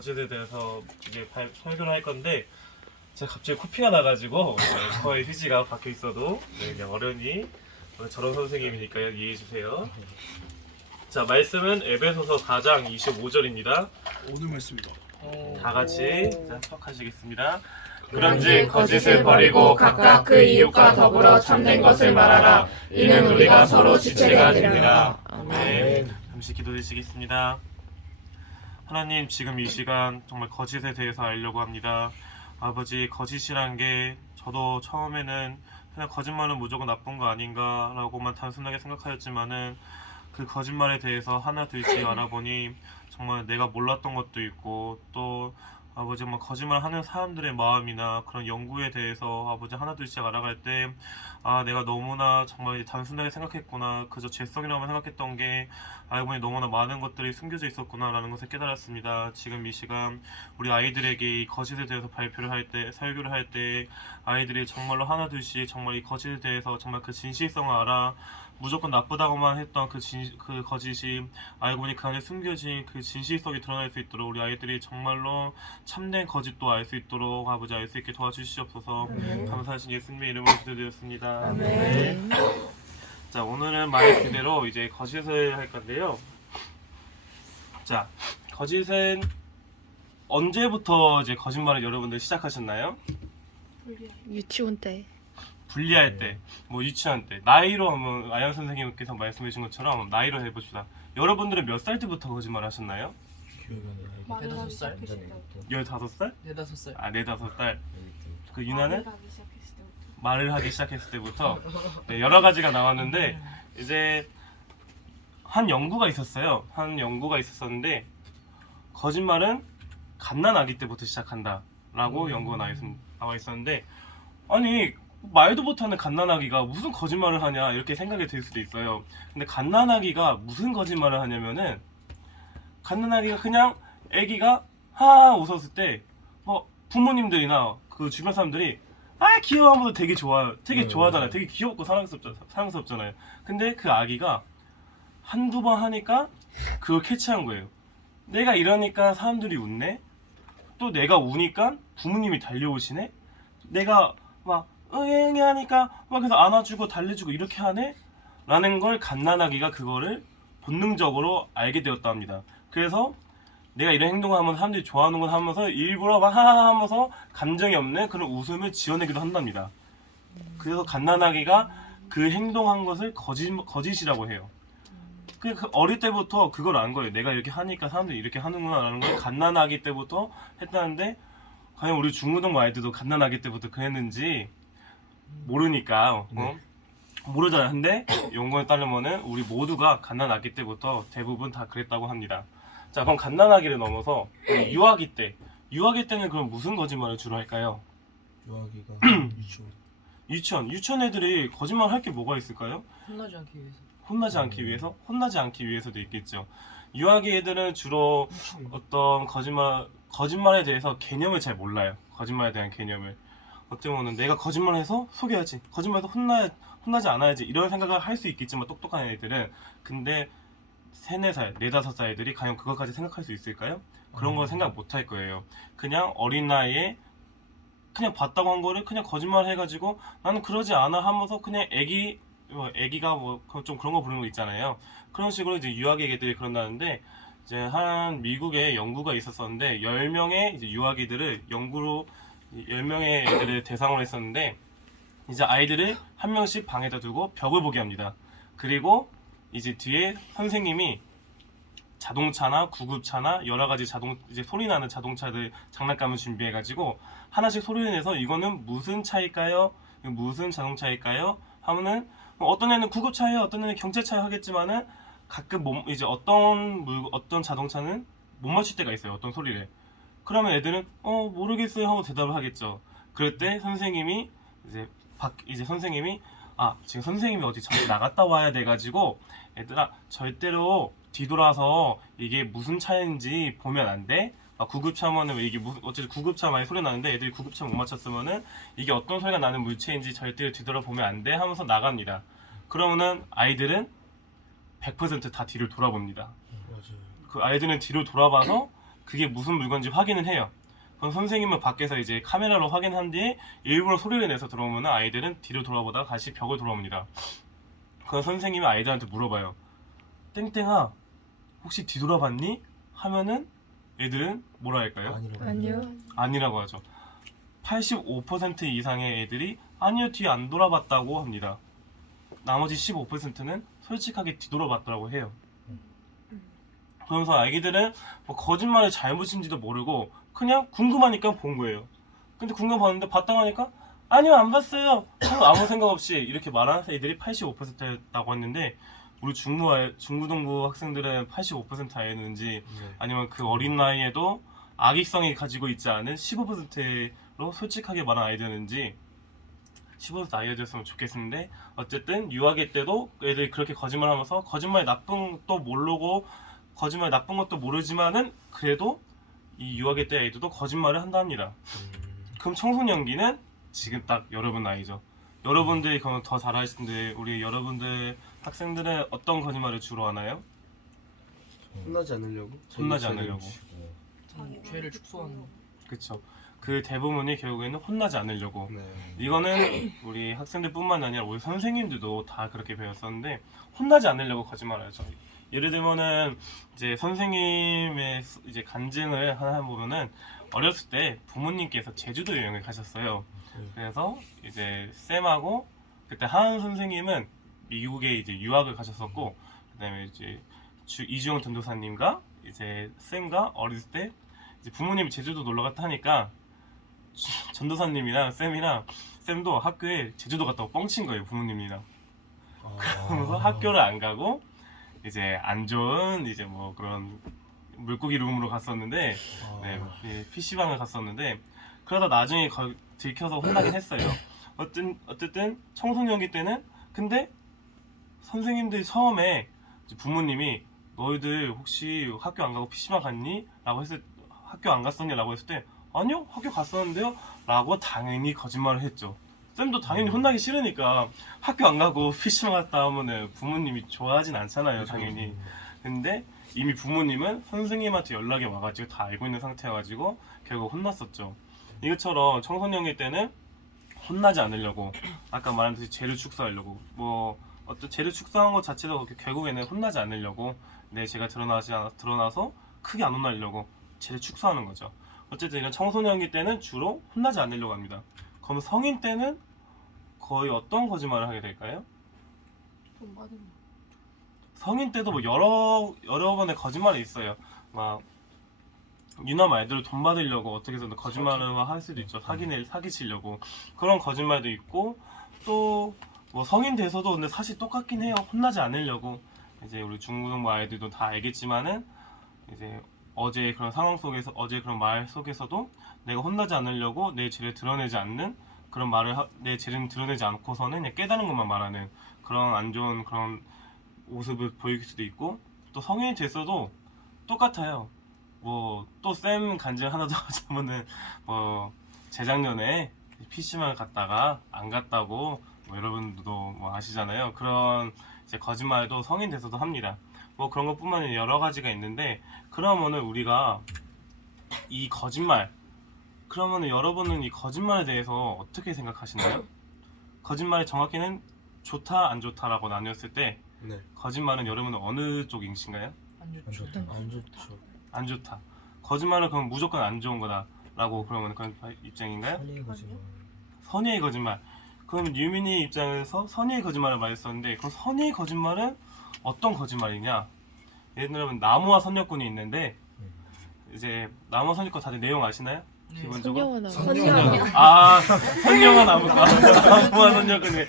거짓에 대해서 이제 설교를 할 건데 제가 갑자기 코피가 나가지고 거의 휴지가 박혀 있어도 그냥 어른이 저런 선생님이니까 이해해 주세요. 자, 말씀은 에베소서 4장 25절입니다. 오늘 말씀이다. 다 같이 합독하시겠습니다. 그런즉 거짓을 버리고 각각 그 이웃과 더불어 참된 것을 말하라. 이는 우리가 서로 지체가 되리라. 아멘. 잠시 기도드리시겠습니다. 하나님, 지금 이 시간 정말 거짓에 대해서 알려고 합니다. 아버지, 거짓이란 게 저도 처음에는 그냥 거짓말은 무조건 나쁜 거 아닌가라고만 단순하게 생각하였지만은 그 거짓말에 대해서 하나 둘씩 알아보니 정말 내가 몰랐던 것도 있고 또 아버지 뭐 거짓말하는 사람들의 마음이나 그런 연구에 대해서 아버지 하나 둘씩 알아갈 때 내가 너무나 정말 단순하게 생각했구나, 그저 죄성이라고만 생각했던 게 알고 보니 너무나 많은 것들이 숨겨져 있었구나라는 것을 깨달았습니다. 지금 이 시간 우리 아이들에게 이 거짓에 대해서 발표를 할 때, 설교를 할 때 아이들이 정말로 하나 둘씩 정말 이 거짓에 대해서 정말 그 진실성을 알아 무조건 나쁘다고만 했던 그 거짓이 알고 보니 그 안에 숨겨진 그 진실성이 드러날 수 있도록 우리 아이들이 정말로 참된 거짓도 알 수 있도록 아버지 알 수 있게 도와주시옵소서. 감사하신 예수님의 이름으로 기도드렸습니다. 아멘. 자, 오늘은 말 그대로 이제 거짓을 할 건데요. 자, 거짓은 언제부터 이제 거짓말을 여러분들 시작하셨나요? 유치원 때. 분리할 때, 뭐 유치원 때, 나이로 한번 아연 선생님께서 말씀해 주신 것처럼 나이로 해봅시다. 여러분들은 몇 살 때부터 거짓말 하셨나요? 기억이 안 나요. 15살? 15살? 4-5살. 아, 4-5살. 그 유나는 말을 하기 시작했을 때부터 네, 여러 가지가 나왔는데 이제 한 연구가 있었어요. 한 연구가 있었었는데 거짓말은 갓난아기 때부터 시작한다라고 연구가 나와 있었는데 아니 말도 못하는 갓난아기가 무슨 거짓말을 하냐 이렇게 생각이 들 수도 있어요. 근데 갓난아기가 무슨 거짓말을 하냐면은 갓난아기가 그냥 아기가 하하 웃었을 때 부모님들이나 그 주변 사람들이 귀여워 하면서 되게 좋아요. 되게 좋아하잖아요. 되게 귀엽고 사랑스럽잖아요. 근데 그 아기가 한두 번 하니까 그걸 캐치한 거예요. 내가 이러니까 사람들이 웃네? 또 내가 우니까 부모님이 달려오시네? 내가 막 응애 하니까 막 그래서 안아주고 달래주고 이렇게 하네? 라는 걸 갓난아기가 그거를 본능적으로 알게 되었다 합니다. 그래서 내가 이런 행동을 하면 사람들이 좋아하는 걸 하면서 일부러 막 하하하 하면서 감정이 없는 그런 웃음을 지어내기도 한답니다. 그래서 갓난아기가 그 행동한 것을 거짓이라고 해요. 그 어릴 때부터 그걸 안 거예요. 내가 이렇게 하니까 사람들이 이렇게 하는구나 라는 걸 갓난아기 때부터 했다는데 과연 우리 중고등부 아이들도 갓난아기 때부터 그랬는지 모르니까 모르잖아요. 근데 연구에 따르면은 우리 모두가 갓난아기 때부터 대부분 다 그랬다고 합니다. 자, 그럼 갓난아기를 넘어서 유아기 때는 그럼 무슨 거짓말을 주로 할까요? 유아기가 유치원 애들이 거짓말 할 게 뭐가 있을까요? 혼나지 않기 위해서. 혼나지 않기 위해서도 있겠죠. 유아기 애들은 주로 어떤 거짓말에 대해서 개념을 잘 몰라요. 거짓말에 대한 개념을. 어떻게 보면 내가 거짓말해서 속여야지, 거짓말해서 혼나지 않아야지 이런 생각을 할 수 있겠지만 똑똑한 애들은 근데 3, 4살, 4, 5살 애들이 과연 그것까지 생각할 수 있을까요? 그런 걸 생각 못 할 거예요. 그냥 어린 나이에 그냥 봤다고 한 거를 그냥 거짓말 해가지고 나는 그러지 않아 하면서 그냥 애기가 좀 그런 거 부르는 거 있잖아요. 그런 식으로 이제 유아기 애기들이 그런다는데 이제 한 미국에 연구가 있었었는데 10명의 이제 유아기들을 연구로 10명의 애들을 대상으로 했었는데 이제 아이들을 한 명씩 방에다 두고 벽을 보게 합니다. 그리고 이제 뒤에 선생님이 자동차나 구급차나 여러 가지 이제 소리 나는 자동차들 장난감을 준비해가지고 하나씩 소리를 내서 이거는 무슨 차일까요? 이거 무슨 자동차일까요? 하면은 어떤 애는 구급차예요, 어떤 애는 경찰차예요 하겠지만은 가끔 이제 어떤 자동차는 못 맞출 때가 있어요. 어떤 소리를. 그러면 애들은 모르겠어요 하고 대답을 하겠죠. 그럴 때 선생님이 이제 선생님이 지금 선생님이 어디 잠시 나갔다 와야 돼가지고 얘들아 절대로 뒤돌아서 이게 무슨 차인지 보면 안 돼. 구급차면은 이게 어쨌든 구급차 많이 소리 나는데 애들이 구급차 못 맞췄으면은 이게 어떤 소리가 나는 물체인지 절대로 뒤돌아보면 안 돼 하면서 나갑니다. 그러면은 아이들은 100% 다 뒤를 돌아봅니다. 맞아요. 그 아이들은 뒤를 돌아봐서 그게 무슨 물건인지 확인을 해요. 그럼 선생님은 밖에서 이제 카메라로 확인한 뒤에 일부러 소리를 내서 들어오면 아이들은 뒤로 돌아보다가 다시 벽을 돌아옵니다. 그럼 선생님이 아이들한테 물어봐요. 땡땡아, 혹시 뒤돌아봤니? 하면은 애들은 뭐라 할까요? 아니요. 아니라고 하죠. 85% 이상의 애들이 아니요, 뒤 안 돌아봤다고 합니다. 나머지 15%는 솔직하게 뒤돌아봤다고 해요. 그러면서 아기들은 뭐 거짓말의 잘못인지도 모르고 그냥 궁금하니까 본 거예요. 근데 궁금봤는데 봤다고 하니까 아니요, 안 봤어요 하고 아무 생각 없이 이렇게 말하는 애들이 85%였다고 했는데, 우리 중고등부 학생들은 85% 아이였는지 아니면 그 어린 나이에도 악의성이 가지고 있지 않은 15%로 솔직하게 말한 아이들인지 15% 아이였으면 좋겠는데, 어쨌든 유아기 때도 애들이 그렇게 거짓말하면서 거짓말이 나쁜 것도 모르고 거짓말 나쁜 것도 모르지만은 그래도 이 유아기 때 애들도 거짓말을 한답니다. 그럼 청소년기는 지금 딱 여러분 나이죠. 여러분들이 그러면 더 잘 아실 텐데 우리 여러분들 학생들은 어떤 거짓말을 주로 하나요? 혼나지 않으려고. 혼나지 않으려고. 죄를 축소하는 거. 그쵸. 그 대부분이 결국에는 혼나지 않으려고. 네. 이거는 우리 학생들뿐만 아니라 우리 선생님들도 다 그렇게 배웠었는데, 혼나지 않으려고 거짓말하죠. 예를 들면은 이제 선생님의 이제 간증을 하나 보면은 어렸을 때 부모님께서 제주도 여행을 가셨어요. 그래서 이제 쌤하고 그때 하은 선생님은 미국에 이제 유학을 가셨었고, 그다음에 이제 이주영 전도사님과 이제 쌤과 어렸을 때 이제 부모님이 제주도 놀러 갔다 하니까 전도사님이랑 쌤도 학교에 제주도 갔다고 뻥친 거예요, 부모님이랑. 그러면서 학교를 안 가고 이제 안 좋은 이제 뭐 그런 물고기 룸으로 갔었는데, 네, PC방을 갔었는데, 그러다 나중에 들켜서 혼나긴 했어요. 어쨌든 청소년기 때는, 근데 선생님들이 처음에 이제 부모님이 너희들 혹시 학교 안 가고 PC방 갔니? 라고 학교 안 갔었니? 라고 했을 때 아니요, 학교 갔었는데요? 라고 당연히 거짓말을 했죠. 쌤도 당연히 혼나기 싫으니까 학교 안 가고 PC방 갔다 하면은 부모님이 좋아하진 않잖아요, 당연히. 근데 이미 부모님은 선생님한테 연락이 와가지고 다 알고 있는 상태여가지고 결국 혼났었죠. 이것처럼 청소년기 때는 혼나지 않으려고, 아까 말한 듯이 죄를 축소하려고, 뭐 어떤 죄를 축소한 것 자체도 결국에는 혼나지 않으려고, 내 죄가 드러나서 크게 안 혼나려고 죄를 축소하는 거죠. 어쨌든 이런 청소년기 때는 주로 혼나지 않으려고 합니다. 그럼 성인 때는 거의 어떤 거짓말을 하게 될까요? 돈 받은 거. 성인 때도 뭐 여러 번의 거짓말이 있어요. 막 유나 말대로 돈 받으려고 어떻게 해서든 거짓말을 할 수도 있죠. 사기치려고 그런 거짓말도 있고, 또 뭐 성인 돼서도 근데 사실 똑같긴 해요. 혼나지 않으려고. 이제 우리 중고등부 아이들도 다 알겠지만은 이제 어제 그런 상황 속에서, 어제 그런 말 속에서도 내가 혼나지 않으려고 내 죄를 드러내지 않는 그런 내 죄를 드러내지 않고서는 그냥 깨달은 것만 말하는 그런 안 좋은 그런 모습을 보일 수도 있고, 또 성인이 됐어도 똑같아요. 뭐 또 쌤 간증 하나 더 하자면은 뭐 재작년에 PC방 갔다가 안 갔다고 뭐 여러분도 뭐 아시잖아요. 그런 이제 거짓말도 성인 돼서도 합니다. 뭐 그런 것뿐만 아니라 여러 가지가 있는데, 그러면은 우리가 이 거짓말, 그러면은 여러분은 이 거짓말에 대해서 어떻게 생각하시나요? 거짓말이 정확히는 좋다 안 좋다라고 나뉘었을 때 네. 거짓말은 여러분은 어느 쪽이신가요? 안 좋죠. 안 좋죠. 안 좋다. 거짓말은 그럼 무조건 안 좋은 거다라고 그러면 그런 입장인가요? 선의의 거짓말. 선의의 거짓말. 그럼 유민이 입장에서 선의의 거짓말을 말했었는데, 그럼 선의의 거짓말은 어떤 거짓말이냐? 예를 들면 나무와 선녀꾼이 있는데, 이제 나무와 선녀꾼 다들 내용 아시나요? 네. 기본적으로? 선녀와 나무. 아, 선녀와 나무가 나무와 선녀꾼이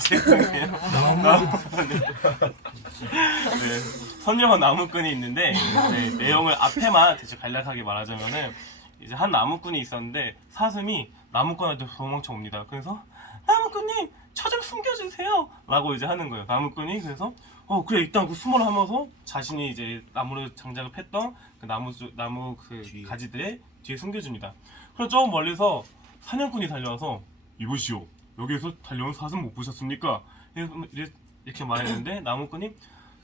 죄송해요. 네, 선녀와 나무꾼이 있는데, 네, 내용을 앞에만 대충 간략하게 말하자면은 이제 한 나무꾼이 있었는데 사슴이 나무꾼한테 도망쳐 옵니다. 그래서 나무꾼님 저 좀 숨겨주세요 라고 이제 하는 거예요. 나무꾼이 그래서 그래 일단 그 숨어라 하면서 자신이 이제 나무를 장작을 팼던 그 나무 그 가지들의 뒤에 숨겨줍니다. 그럼 저 멀리서 사냥꾼이 달려와서 이보시오, 여기에서 달려온 사슴 못 보셨습니까? 이렇게 말했는데 나무꾼이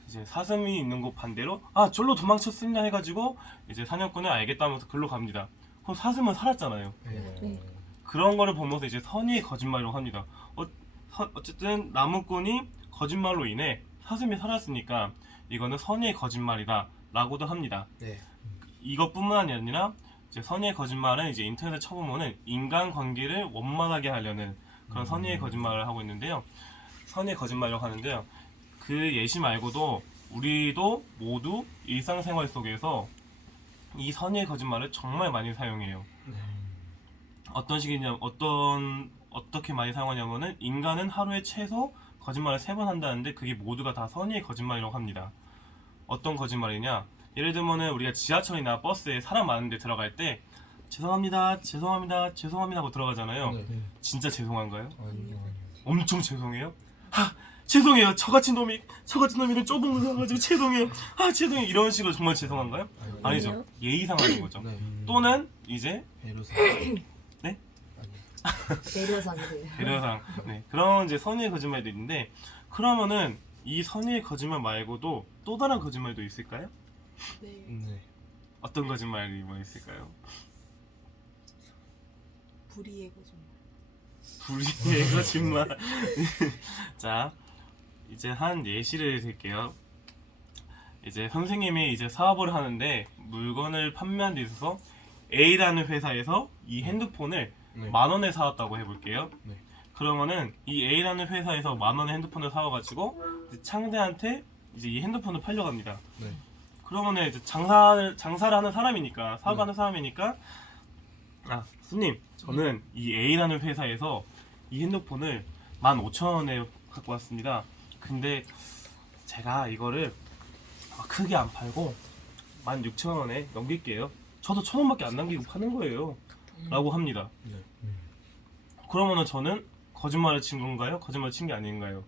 이제 사슴이 있는 곳 반대로 아 절로 도망쳤습니다 해가지고 이제 사냥꾼은 알겠다면서 글로 갑니다. 그럼 사슴은 살았잖아요. 네. 그런 거를 보면서 이제 선의의 거짓말이라고 합니다. 어쨌든 나무꾼이 거짓말로 인해 사슴이 살았으니까 이거는 선의의 거짓말이다 라고도 합니다. 네. 이것뿐만이 아니라 이제 선의의 거짓말은 이제 인터넷에 쳐보면은 인간관계를 원만하게 하려는 그런 선의의 거짓말을 하고 있는데요. 선의의 거짓말이라고 하는데요. 그 예시 말고도 우리도 모두 일상생활 속에서 이 선의의 거짓말을 정말 많이 사용해요. 어떤 식이냐, 어떻게 많이 사용하냐면은 인간은 하루에 최소 거짓말을 3번 한다는데 그게 모두가 다 선의의 거짓말이라고 합니다. 어떤 거짓말이냐? 예를 들면은 우리가 지하철이나 버스에 사람 많은 데 들어갈 때 죄송합니다, 죄송합니다, 죄송합니다 하고 들어가잖아요. 네. 진짜 죄송한가요? 아니요. 엄청 죄송해요? 죄송해요. 저같은 놈이는 좁은 거 사가지고 죄송해요. 죄송해요. 이런 식으로 정말 죄송한가요? 아니죠. 아니요. 예의상 하는 거죠. 네. 또는 이제 배로사. 네? 배려상이래요. 배려상 네, 그런 이제 선의의 거짓말도 있는데 그러면은 이 선의의 거짓말 말고도 또 다른 거짓말도 있을까요? 네. 네. 어떤 거짓말이 뭐 있을까요? 불의의 거짓말. 불의의 거짓말. 자, 이제 한 예시를 들게요. 이제 선생님이 이제 사업을 하는데 물건을 판매한 데 있어서 A라는 회사에서 이 핸드폰을 네. 10,000원에 사왔다고 해볼게요. 네. 그러면은 이 A라는 회사에서 10,000원의 핸드폰을 사와가지고 이제 창대한테 이제 이 핸드폰을 팔려갑니다. 네. 그러면은 이제 장사를 하는 사람이니까 사업하는 사람이니까 손님 저는 이 A라는 회사에서 이 핸드폰을 15,000원에 갖고 왔습니다. 근데 제가 이거를 크게 안 팔고 16,000원에 넘길게요. 저도 1,000원밖에 안 남기고 파는 거예요. 라고 합니다. 네. 그러면은 저는 거짓말을 친 건가요? 거짓말 친 게 아닌가요?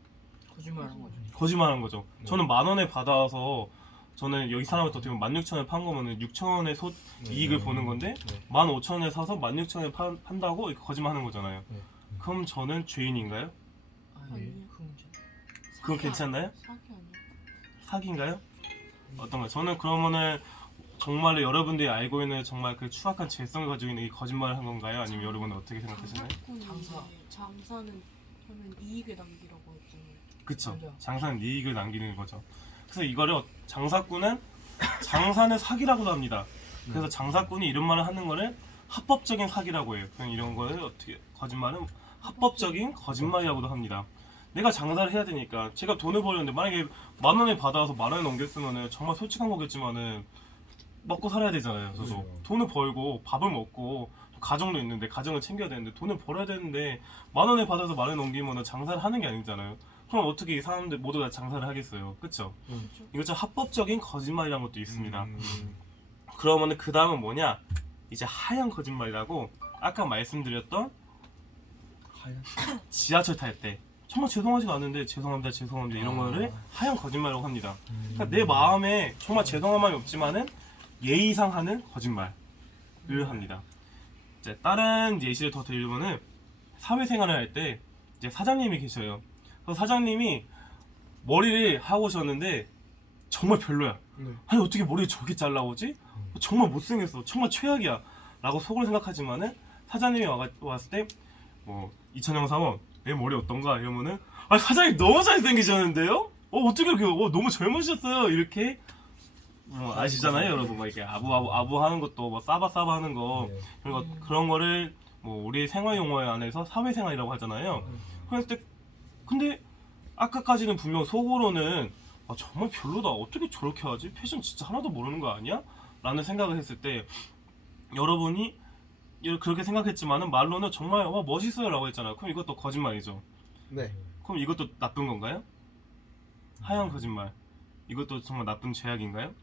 거짓말한 거죠. 거짓말한 거죠. 네. 저는 10,000원에 받아와서 저는 여기 사람한테 어떻게 보면 16,000원에 판 거면은 6,000원의 이익을 보는 건데 네. 15,000원에 사서 16,000원에 판다고 이렇게 거짓말 하는 거잖아요. 네. 그럼 저는 죄인인가요? 아니, 그건 좀 그건 괜찮나요? 사기 아니야? 사기인가요? 어떤가요? 저는 그러면은 정말로 여러분들이 알고 있는 정말 그 추악한 죄성을 가지고 있는 이 거짓말을 한 건가요? 아니면 여러분은 어떻게 생각하시나요? 장사는 하면 이익을 남기라고 했잖아요. 그쵸. 맞아. 장사는 이익을 남기는 거죠. 그래서 이거를 장사꾼은 장사는 사기라고도 합니다. 그래서 장사꾼이 이런 말을 하는 거를 합법적인 사기라고 해요. 그냥 이런 거를 어떻게 거짓말은 합법적인 거짓말이라고도 합니다. 내가 장사를 해야 되니까 제가 돈을 벌었는데 만약에 10,000원에 받아와서 10,000원에 넘겼으면은 정말 솔직한 거겠지만은 먹고 살아야 되잖아요. 저도 그렇죠. 돈을 벌고 밥을 먹고 가정도 있는데 가정을 챙겨야 되는데 돈을 벌어야 되는데 10,000원에 받아서 10,000원 넘기면은 장사를 하는 게 아니잖아요. 그럼 어떻게 이 사람들 모두 다 장사를 하겠어요? 그쵸? 이거 좀 합법적인 거짓말이라는 것도 있습니다. 그러면은 그 다음은 뭐냐? 이제 하얀 거짓말이라고 아까 말씀드렸던 하얀. 지하철 탈 때 정말 죄송하지도 않은데 죄송합니다 죄송합니다 이런 거를 하얀 거짓말이라고 합니다. 그러니까 내 마음에 정말 죄송한 마음이 없지만은 예의상 하는 거짓말을 합니다. 이제 다른 예시를 더 드리면은 사회생활을 할 때 이제 사장님이 계셔요. 그래서 사장님이 머리를 하고 오셨는데 정말 별로야. 네. 아니 어떻게 머리를 저렇게 잘라오지? 정말 못생겼어. 정말 최악이야. 라고 속으로 생각하지만은 사장님이 왔을 때 뭐 이찬영 사원 내 머리 어떤가 이러면은 사장님 너무 잘생기셨는데요? 어떻게 이렇게 너무 젊으셨어요. 이렇게 아시잖아요 여러분. 막 이렇게 아부 하는 것도 뭐 싸바 하는 거 네. 그런 거를 뭐 우리 생활 용어 안에서 사회생활이라고 하잖아요. 그랬을 때 근데 아까까지는 분명 속으로는 정말 별로다. 어떻게 저렇게 하지? 패션 진짜 하나도 모르는 거 아니야? 라는 생각을 했을 때 여러분이 그렇게 생각했지만은 말로는 정말 멋있어요 라고 했잖아요. 그럼 이것도 거짓말이죠. 네. 그럼 이것도 나쁜 건가요? 하얀 거짓말 이것도 정말 나쁜 죄악인가요?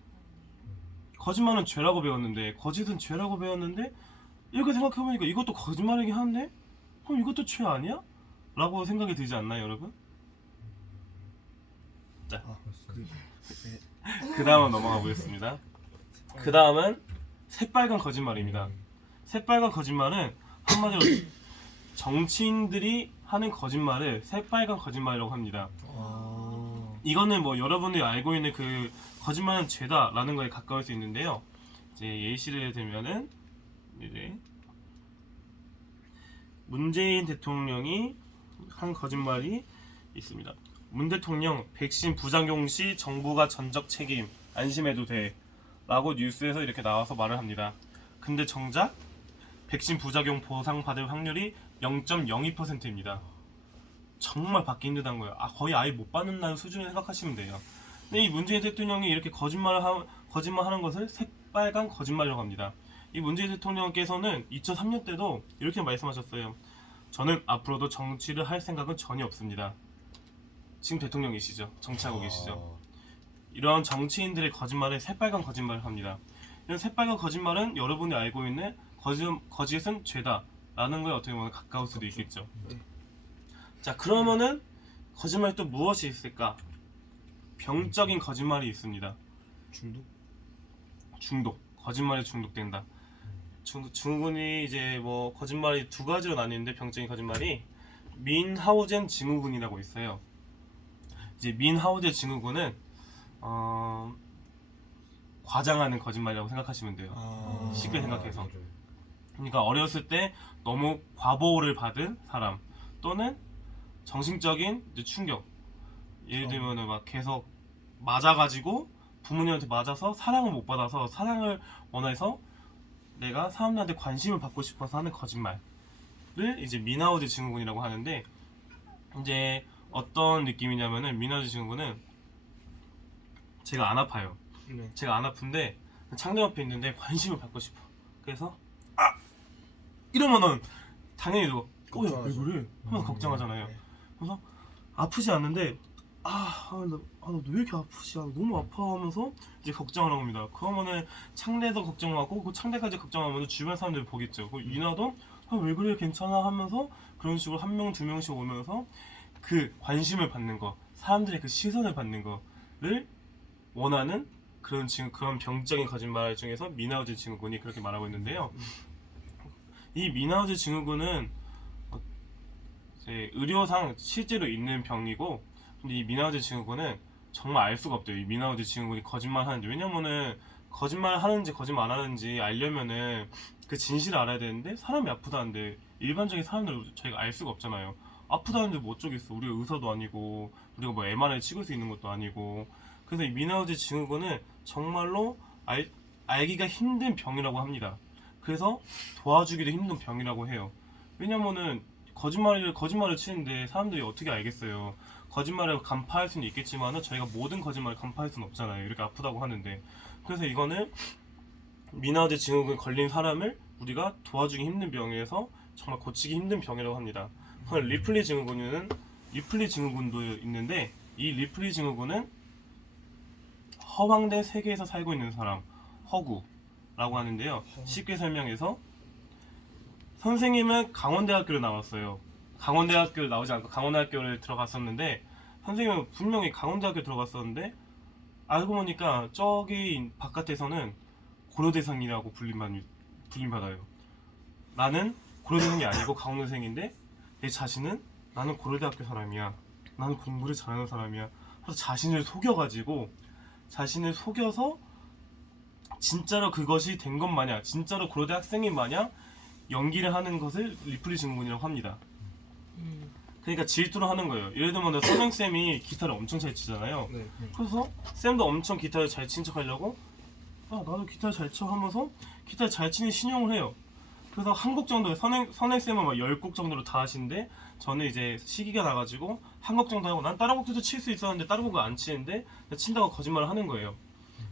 거짓말은 죄라고 배웠는데 거짓은 죄라고 배웠는데 이렇게 생각해보니까 이것도 거짓말이긴 한데 그럼 이것도 죄 아니야? 라고 생각이 들지 않나요 여러분? 자, 그 다음은 넘어가 보겠습니다. 그 다음은 새빨간 거짓말입니다. 새빨간 거짓말은 한마디로 정치인들이 하는 거짓말을 새빨간 거짓말이라고 합니다. 이거는 뭐 여러분들이 알고 있는 그 거짓말은 죄다라는 거에 가까울 수 있는데요. 이제 예시를 들면은 이제 문재인 대통령이 한 거짓말이 있습니다. 문 대통령 백신 부작용 시 정부가 전적 책임 안심해도 돼 라고 뉴스에서 이렇게 나와서 말을 합니다. 근데 정작 백신 부작용 보상받을 확률이 0.02%입니다. 정말 받기 힘들다는 거예요. 거의 아예 못 받는다는 수준을 생각하시면 돼요. 근데 이 문재인 대통령이 이렇게 거짓말하는 것을 새빨간 거짓말이라고 합니다. 이 문재인 대통령께서는 2003년 때도 이렇게 말씀하셨어요. 저는 앞으로도 정치를 할 생각은 전혀 없습니다. 지금 대통령이시죠. 정치하고 계시죠. 이런 정치인들의 거짓말에 새빨간 거짓말을 합니다. 이런 새빨간 거짓말은 여러분이 알고 있는 거짓은 죄다 라는 거에 어떻게 보면 가까울 수도 있겠죠. 자, 그러면은 거짓말이 또 무엇이 있을까? 병적인 거짓말이 있습니다. 중독. 거짓말에 중독된다. 증후군이 이제 뭐 거짓말이 두 가지로 나뉘는데 병적인 거짓말이 민하우젠 증후군이라고 있어요. 이제 민하우젠 증후군은 과장하는 거짓말이라고 생각하시면 돼요. 쉽게 생각해서. 그러니까 어렸을 때 너무 과보호를 받은 사람 또는 정신적인 이제 충격. 예를 들면은 막 계속 맞아가지고 부모님한테 맞아서 사랑을 못 받아서 사랑을 원해서 내가 사람들한테 관심을 받고 싶어서 하는 거짓말을 이제 민하우젠 증후군이라고 하는데, 이제 어떤 느낌이냐면은 민하우젠 증후군은 제가 안 아파요. 제가 안 아픈데 창내 옆에 있는데 관심을 받고 싶어. 그래서 이러면은 당연히 너 왜 그래? 하면서 걱정하잖아요. 그래서 아프지 않는데 너 왜 이렇게 아프지? 너무 아파 하면서 이제 걱정을 합니다. 그러면은 창내도 걱정하고 그 창내까지 걱정하면 주변 사람들이 보겠죠. 그 이나도 왜 그래 괜찮아 하면서 그런 식으로 한 명 두 명씩 오면서 그 관심을 받는 거, 사람들의 그 시선을 받는 거를 원하는 그런 병적인 거짓말 중에서 민하우젠 증후군이 그렇게 말하고 있는데요. 이 민하우젠 증후군은 의료상 실제로 있는 병이고, 근데 이 민하우젠 증후군은 정말 알 수가 없대요. 이 민하우젠 증후군이 거짓말 하는지. 왜냐면은 거짓말 하는지 거짓말 안 하는지 알려면은 그 진실을 알아야 되는데, 사람이 아프다는데 일반적인 사람들 저희가 알 수가 없잖아요. 아프다는데 뭐 어쩌겠어. 우리가 의사도 아니고 우리가 뭐 MRI 찍을 수 있는 것도 아니고. 그래서 이 민하우젠 증후군은 정말로 알기가 힘든 병이라고 합니다. 그래서 도와주기도 힘든 병이라고 해요. 왜냐면은 거짓말을 치는데 사람들이 어떻게 알겠어요. 거짓말을 간파할 수는 있겠지만 저희가 모든 거짓말을 간파할 수는 없잖아요. 이렇게 아프다고 하는데. 그래서 이거는 민하우젠 증후군 걸린 사람을 우리가 도와주기 힘든 병이라서 정말 고치기 힘든 병이라고 합니다. 리플리 증후군도 있는데, 이 리플리 증후군은 허황된 세계에서 살고 있는 사람, 허구라고 하는데요. 쉽게 설명해서 선생님은 강원대학교를 나왔어요. 강원대학교를 나오지 않고 강원대학교를 들어갔었는데, 선생님은 분명히 강원대학교 들어갔었는데 알고 보니까 저기 바깥에서는 고려대생이라고 불림받아요. 나는 고려대생이 아니고 강원대생인데 내 자신은 나는 고려대학교 사람이야, 나는 공부를 잘하는 사람이야 그래서 자신을 속여서 진짜로 그것이 된 것 마냥, 진짜로 고려대 학생인 마냥 연기를 하는 것을 리플리 증후군이라고 합니다. 그러니까 질투를 하는 거예요. 예를 들면 선생님이 기타를 엄청 잘 치잖아요. 그래서 쌤도 엄청 기타를 잘 치는 척 하려고 나도 기타를 잘 쳐 하면서 기타를 잘 치는 신용을 해요. 그래서 한 곡 정도, 선생님은 막 10곡 정도로 다 하시는데 저는 이제 시기가 나가지고 한 곡 정도 하고, 난 다른 곡도 칠 수 있었는데 다른 곡을 안 치는데 친다고 거짓말을 하는 거예요.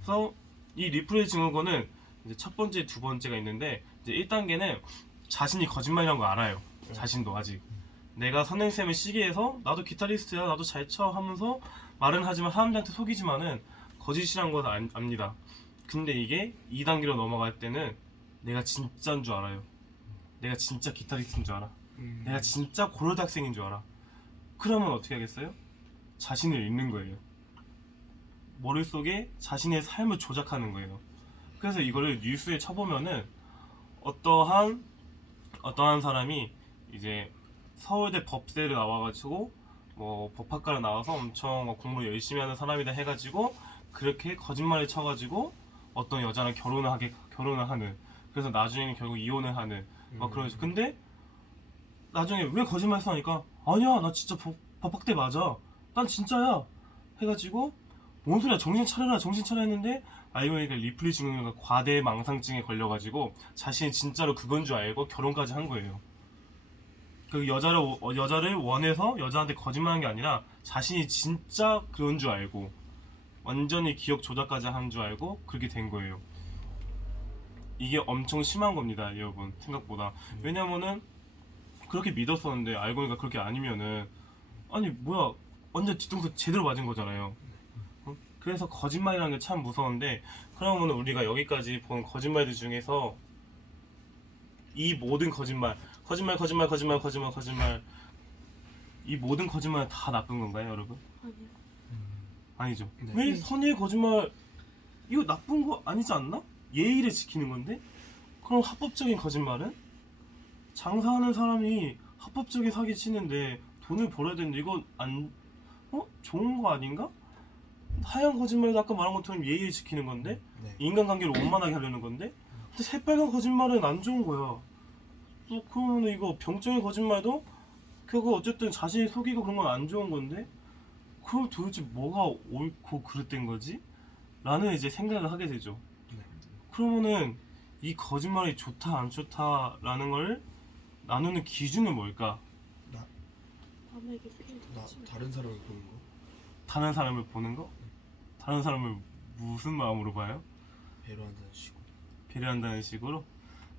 그래서 이 리플리 증후군은 이제 첫 번째, 두 번째가 있는데, 이제 1단계는 자신이 거짓말이라는 걸 알아요. 자신도 아직. 내가 선생님을 시기해서 나도 기타리스트야, 나도 잘 쳐 하면서 말은 하지만 사람들한테 속이지만은 거짓이란 걸 압니다. 근데 이게 2단계로 넘어갈 때는 내가 진짜인 줄 알아요. 내가 진짜 기타리스트인 줄 알아. 내가 진짜 고려대 학생인 줄 알아. 그러면 어떻게 하겠어요? 자신을 잃는 거예요. 머릿속에 자신의 삶을 조작하는 거예요. 그래서 이거를 뉴스에 쳐보면은 어떠한 사람이 이제 서울대 법대를 나와가지고 뭐 법학과를 나와서 엄청 뭐 공부를 열심히 하는 사람이다 해가지고 그렇게 거짓말을 쳐가지고 어떤 여자랑 결혼을 하는, 그래서 나중에는 결국 이혼을 하는 막 그런. 근데 나중에 왜 거짓말 했으니까 아니야 나 진짜 법학대 맞아, 난 진짜야 해가지고 뭔 소리야 정신 차려 했는데 알고 보니까 리플리 증후군과 과대망상증에 걸려가지고 자신이 진짜로 그건 줄 알고 결혼까지 한 거예요. 그 여자를 원해서 여자한테 거짓말한 게 아니라 자신이 진짜 그런 줄 알고 완전히 기억 조작까지 한 줄 알고 그렇게 된 거예요. 이게 엄청 심한 겁니다, 여러분. 생각보다. 왜냐면은 그렇게 믿었었는데 알고 보니까 그렇게 아니면은 아니 뭐야 완전 뒤통수 제대로 맞은 거잖아요. 그래서 거짓말이라는 게 참 무서운데, 그러면 우리가 여기까지 본 거짓말들 중에서 이 모든 거짓말 이 모든 거짓말은 다 나쁜 건가요, 여러분? 아니요. 아니죠. 네. 왜 선의의 거짓말 이거 나쁜 거 아니지 않나? 예의를 지키는 건데? 그럼 합법적인 거짓말은? 장사하는 사람이 합법적인 사기 치는데 돈을 벌어야 되는데 이건 좋은 거 아닌가? 하얀 거짓말도 아까 말한 것처럼 예의를 지키는 건데 네. 인간관계를 원만하게 하려는 건데, 근데 새빨간 거짓말은 안 좋은 거야. 또 그러면 이거 병적인 거짓말도 그거 어쨌든 자신이 속이고 그런 건 안 좋은 건데, 그럼 도대체 뭐가 옳고 그릇된 거지? 라는 이제 생각을 하게 되죠. 네. 그러면은 이 거짓말이 좋다 안 좋다라는 걸 나누는 기준은 뭘까? 남에게 피해를 나 주지 다른 사람을 보는 거. 다른 사람을 보는 거? 다른 사람을 무슨 마음으로 봐요? 배려한다는 식으로. 배려한다는 식으로?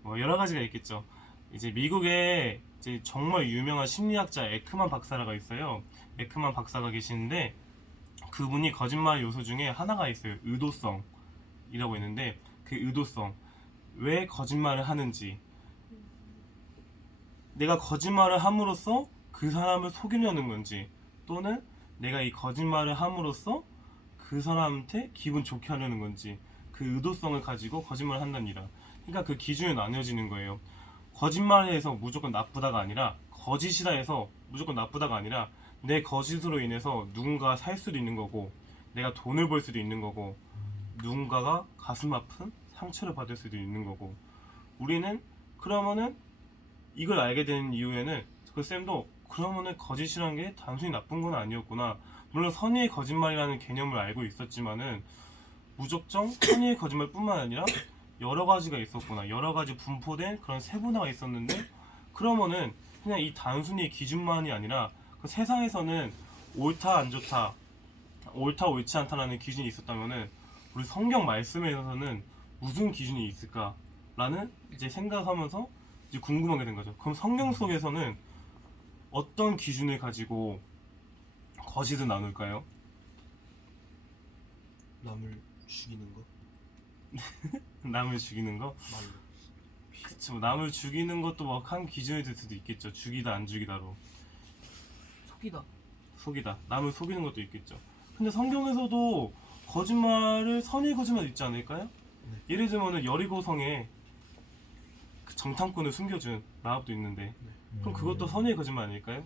뭐 여러 가지가 있겠죠. 이제 미국에 이제 정말 유명한 심리학자 에크만 박사가 있어요. 에크만 박사가 계시는데 그분이 거짓말 요소 중에 하나가 있어요. 의도성이라고 있는데, 그 의도성, 왜 거짓말을 하는지, 내가 거짓말을 함으로써 그 사람을 속이려는 건지, 또는 내가 이 거짓말을 함으로써 그 사람한테 기분 좋게 하려는 건지, 그 의도성을 가지고 거짓말을 한답니다. 그러니까 그 기준이 나뉘어지는 거예요. 거짓말을 해서 무조건 나쁘다가 아니라, 거짓이라 해서 무조건 나쁘다가 아니라 내 거짓으로 인해서 누군가가 살 수도 있는 거고, 내가 돈을 벌 수도 있는 거고, 누군가가 가슴 아픈 상처를 받을 수도 있는 거고. 우리는 그러면은 이걸 알게 된 이후에는 그 쌤도 그러면은 거짓이라는 게 단순히 나쁜 건 아니었구나. 물론 선의의 거짓말이라는 개념을 알고 있었지만은 무작정 선의의 거짓말뿐만 아니라 여러 가지가 있었구나. 여러 가지 분포된 그런 세분화가 있었는데, 그러면은 그냥 이 단순히 기준만이 아니라 그 세상에서는 옳다 안 좋다, 옳다 옳지 않다라는 기준이 있었다면은 우리 성경 말씀에서는 무슨 기준이 있을까라는 이제 생각하면서 이제 궁금하게 된 거죠. 그럼 성경 속에서는 어떤 기준을 가지고 거짓을 나눌까요? 남을 죽이는 거. 남을 죽이는 거? 말로. 그쵸. 남을 죽이는 것도 뭐 한 기준이 될 수도 있겠죠. 죽이다 안 죽이다로. 속이다. 속이다. 남을 속이는 것도 있겠죠. 근데 성경에서도 거짓말을, 선의 거짓말 있지 않을까요? 네. 예를 들면은 여리고성에 그 정탐꾼을 숨겨준 라합도 있는데, 그럼 그것도 선의 거짓말 아닐까요?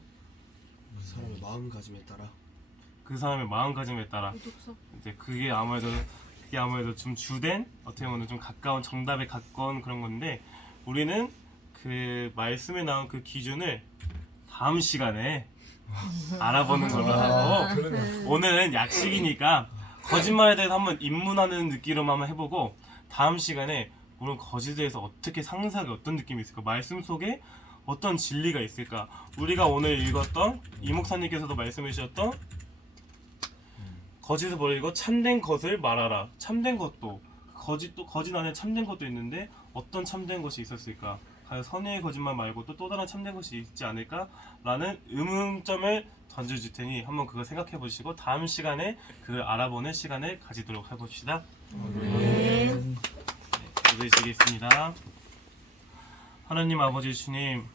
그 사람의 마음가짐에 따라. 그 사람의 마음가짐에 따라 의독성. 이제 그게 아무래도 좀 주된, 어떻게 보면 좀 가까운, 정답에 가까운 그런 건데, 우리는 그 말씀에 나온 그 기준을 다음 시간에 알아보는 걸로 하고, 그러네. 오늘은 약식이니까 거짓말에 대해서 한번 입문하는 느낌으로 한번 해보고, 다음 시간에 물론 거짓에 대해서 어떻게 상세하게 어떤 느낌이 있을까, 말씀 속에 어떤 진리가 있을까, 우리가 오늘 읽었던 이 목사님께서도 말씀해 주셨던 거짓을 버리고 참된 것을 말하라. 참된 것도, 거짓 안에 참된 것도 있는데 어떤 참된 것이 있었을까? 과연 선의의 거짓말 말고 또 다른 참된 것이 있지 않을까라는 의문점을 던져줄 테니 한번 그거 생각해 보시고 다음 시간에 그걸 알아보는 시간을 가지도록 해봅시다. 네. 기도드리겠습니다. 하나님 아버지 주님,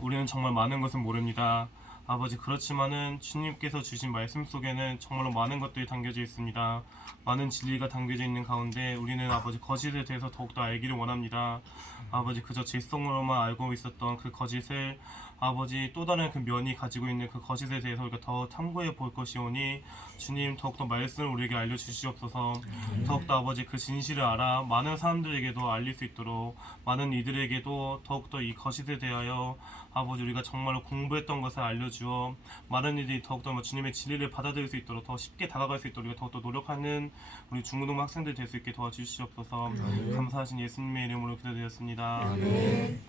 우리는 정말 많은 것은 모릅니다. 아버지, 그렇지만은 주님께서 주신 말씀 속에는 정말로 많은 것들이 담겨져 있습니다. 많은 진리가 담겨져 있는 가운데 우리는 아버지 거짓에 대해서 더욱더 알기를 원합니다. 아버지, 그저 질성으로만 알고 있었던 그 거짓을 아버지 또 다른 그 면이 가지고 있는 그 거짓에 대해서 우리가 더 탐구해 볼 것이오니 주님 더욱더 말씀을 우리에게 알려주시옵소서. 더욱더 아버지 그 진실을 알아 많은 사람들에게도 알릴 수 있도록 많은 이들에게도 더욱더 이 거짓에 대하여 아버지 우리가 정말로 공부했던 것을 알려주어 많은 이들이 더욱더 주님의 진리를 받아들일 수 있도록 더 쉽게 다가갈 수 있도록 더욱더 노력하는 우리 중고등부 학생들 될 수 있게 도와주시옵소서. 감사하신 예수님의 이름으로 기도드렸습니다.